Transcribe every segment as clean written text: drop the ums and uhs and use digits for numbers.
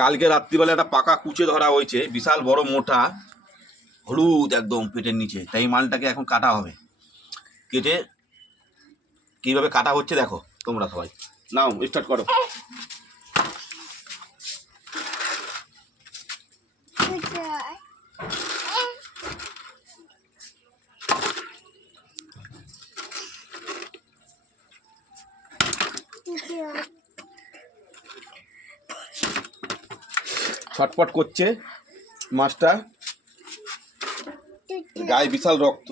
কালকে রাত্রিবেলা একটা পাকা কুচে ধরা হয়েছে, বিশাল বড় মোটা, হলুদ একদম পেটের নিচে। তাই এই মালটাকে এখন কাটা হবে। কেটে কীভাবে কাটা হচ্ছে দেখো তোমরা সবাই। নাও স্টার্ট করো। ছটপট করছে মাছটা, গায়ে বিশাল রক্ত।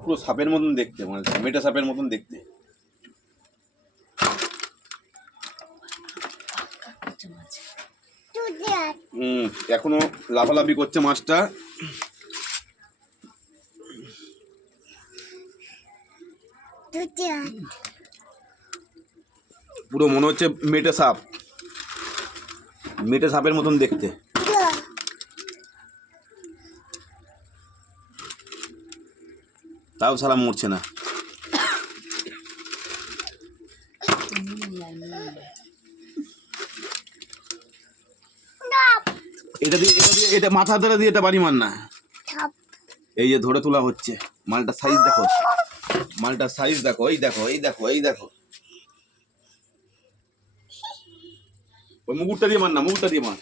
পুরো সাপের মতন দেখতে, মানে মেটা সাপের মতন দেখতে। এখনো লাফালাফি করছে মাছটা। পুরো মনে হচ্ছে মেটে সাপ, মেটে সাপের মতন দেখতে। তাও সারা মরছে না। এটা মাথা ধরে দিয়ে এটা বাড়ি মার না। এই যে ধরে তোলা হচ্ছে, মালটার সাইজ দেখো, মালটার সাইজ দেখো, এই দেখো, এই দেখো, এই দেখো। ওই মুকুটটা দিয়ে মার না, মুকুটটা দিয়ে মার।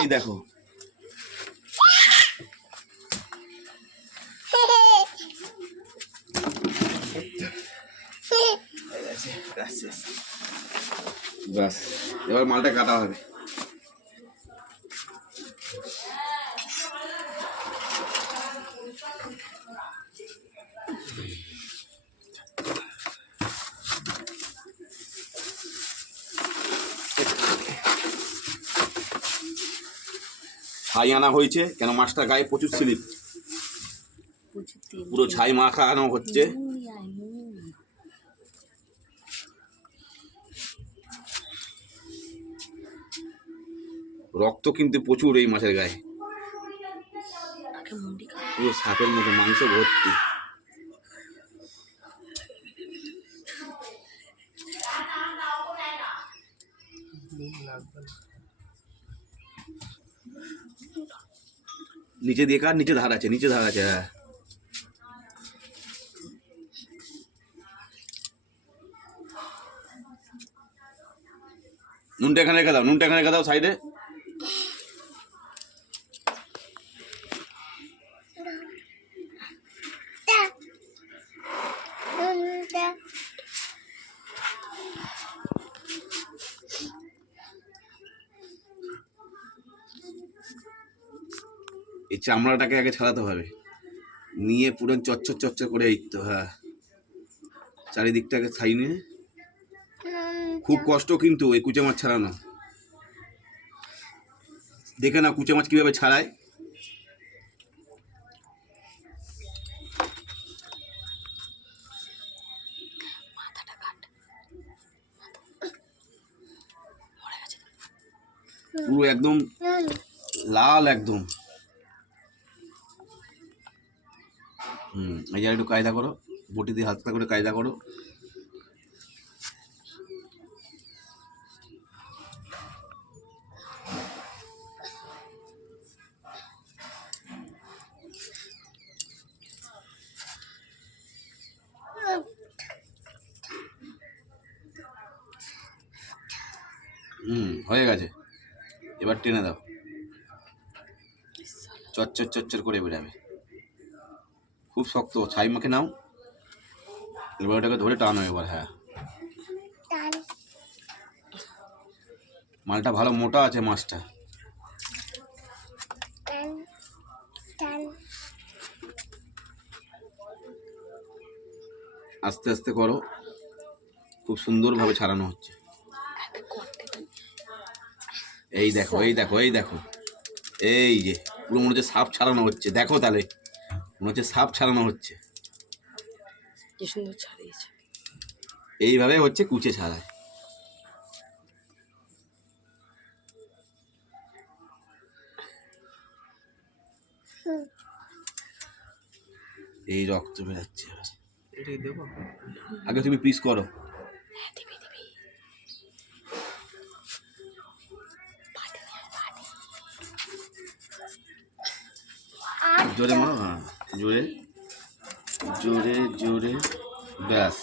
এই দেখো, ব্যাস এবার মালটা কাটা হবে। ছাই আনা হয়েছে কেন, মাছটার গায়ে প্রচুর স্লিপ, পুরো ছাই মাখানো হচ্ছে। রক্ত কিন্তু প্রচুর এই মাছের গায়ে, পুরো সাপের মতো মাংস ভর্তি। নিচে দিয়ে কার, নিচে ধার আছে, নিচে ধার আছে। হ্যাঁ, নুনটা এখানে রেখে দাও, নুনটা এখানে রেখে দাও সাইডে। এই চামড়াটাকে আগে ছাড়াতে হবে, নিয়ে পুরো চচ্চর চচ্চর করে দিতে। হ্যাঁ, চারিদিকটাকে ছাই নিয়ে। খুব কষ্ট কিন্তু এই কুচে মাছ ছাড়ানো। দেখে না কুচে মাছ কিভাবে ছাড়ায়। পুরো একদম লাল একদম। এই যে একটু কায়দা করো, বটি দিয়ে হালকা করে কায়দা করো। হয়ে গেছে, এবার টেনে দাও, চচ্চর চচ্চর করে বেরাবে। খুব শক্ত, ছাই মাখে নাও। এবার ওটাকে ধরে টানো এবার। হ্যাঁ, মালটা ভালো মোটা আছে মাছটা। আস্তে আস্তে করো, খুব সুন্দরভাবে ছাড়ানো হচ্ছে। এই দেখো, এই দেখো, এই দেখো, এই যে পুরো মনে হচ্ছে সাপ ছাড়ানো হচ্ছে। দেখো তাহলে মনে হচ্ছে সাপ ছাড়ানো হচ্ছে। কি সুন্দর ছাড়িয়েছে। এইভাবে হচ্ছে কুচে ছাড়ায়। এই রক্ত বেরাচ্ছে এবার। এটাকে দেবো। আগে তুমি পিস করো। জোরে মারো, হ্যাঁ জোরে জোরে জোরে, ব্যাস।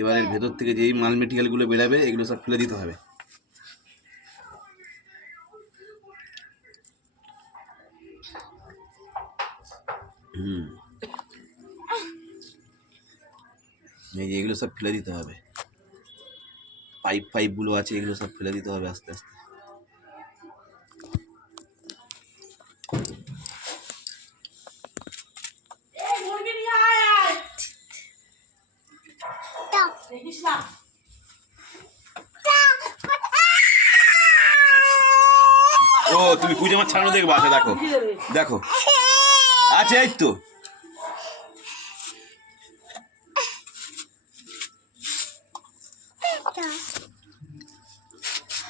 এবার এর ভেতর থেকে যেই মাল মেটেরিয়ালগুলো বেরাবে এগুলো সব ফেলে দিতে হবে। এই যে এগুলো সব ফেলে দিতে হবে, পাইপগুলো আছে এগুলো সব ফেলে দিতে হবে আস্তে আস্তে। ও তুমি পুজো মাছ ছাড়ানো দেখবা, আছে দেখো দেখো আছে, এই তো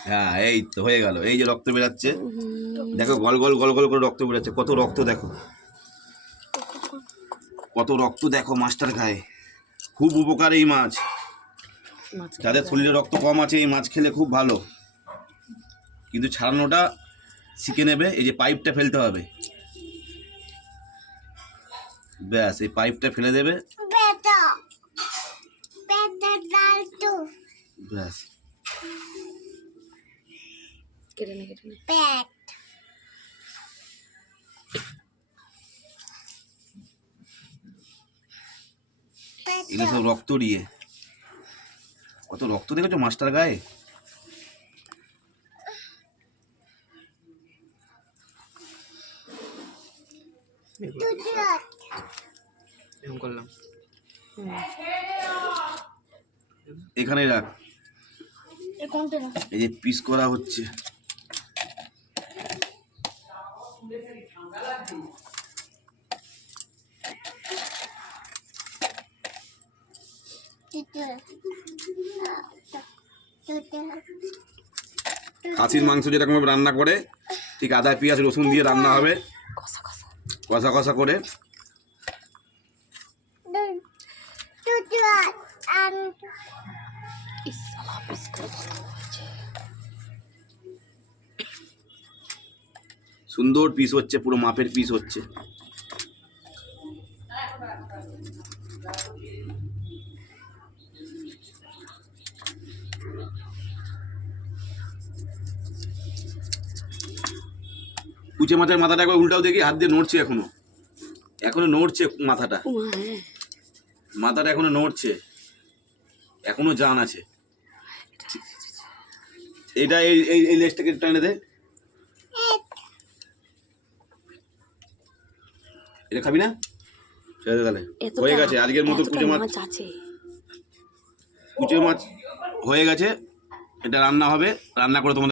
হ্যাঁ এই তো হয়ে গেল। এই যে রক্ত বেরাচ্ছে দেখো, গল গল গল গল করে রক্ত বেরাচ্ছে, কত রক্ত দেখো, কত রক্ত দেখো মাছটার গায়ে। খুব উপকার এই মাছ, যাদের শরীরে রক্ত কম আছে এই মাছ খেলে খুব ভালো। কিন্তু ছাড়ানোটা শিখে নেবে। এই যে পাইপটা ফেলতে হবে, ব্যাস এই পাইপটা ফেলে দেবে, ব্যাস। এগুলো সব রক্ত দিয়ে, কত রক্ত দেখেছো মাছটার গায়ে। এরকম করলাম। এখানে রাখ, এই যে পিস করা হচ্ছে। খাসির মাংস যেরকম রান্না করে ঠিক আদা পেঁয়াজ রসুন দিয়ে রান্না হবে, কষা কষা করে। সুন্দর পিস হচ্ছে, পুরো মাপের পিস হচ্ছে। কুচে মাছের মাথাটা একবার উল্টাও দেখি, হাত দিয়ে নড়ছে, এখনো এখনো নড়ছে মাথাটা, মাথাটা এখনো নড়ছে, এখনো জান আছে। এটা এই এই লেজটাকে টানে দে, এটা খাবি না, ছেড়ে দে তাহলে। হয়ে গেছে আজকের মতো কুচে মাছ, কুচে মাছ হয়ে গেছে। এটা রান্না হবে, রান্না করে তোমাদের